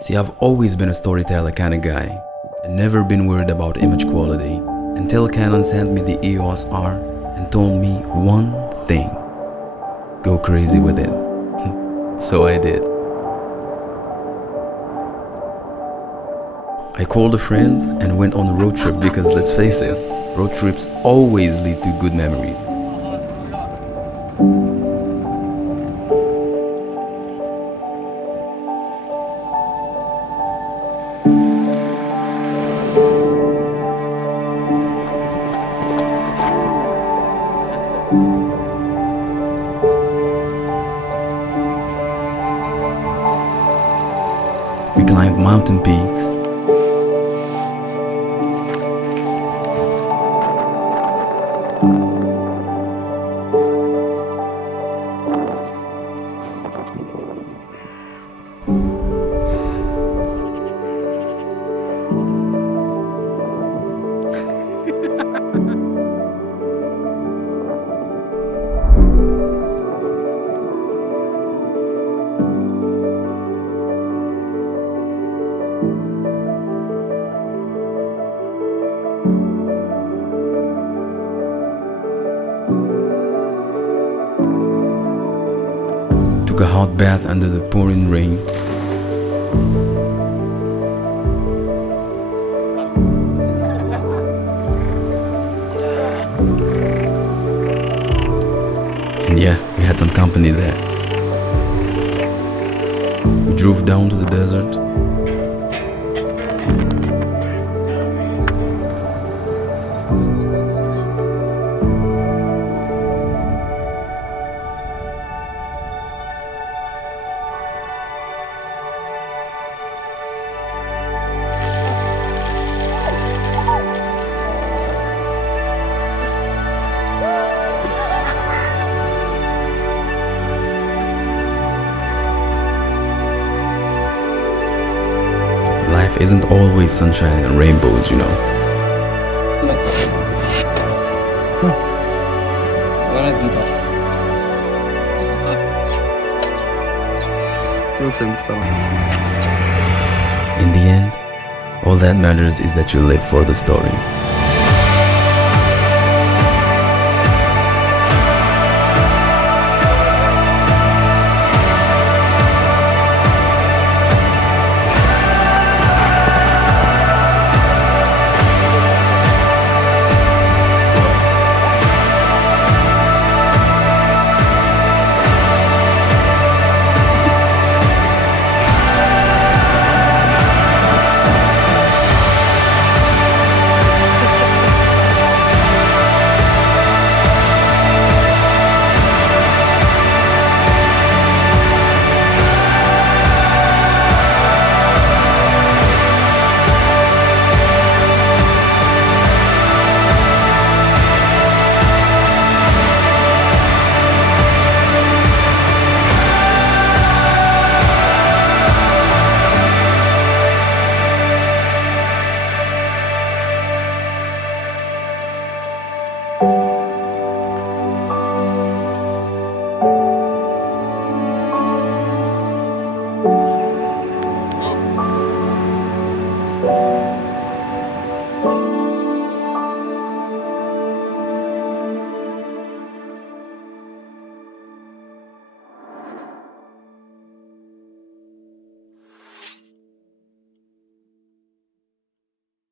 See, I've always been a storyteller kind of guy and never been worried about image quality until Canon sent me the EOS R and told me one thing: go crazy with it. So I did. I called a friend and went on a road trip because let's face it, road trips always lead to good memories. We climbed mountain peaks, took a hot bath under the pouring rain. And yeah, we had some company there. We drove down to the desert. Life isn't always sunshine and rainbows, you know. In the end, all that matters is that you live for the story.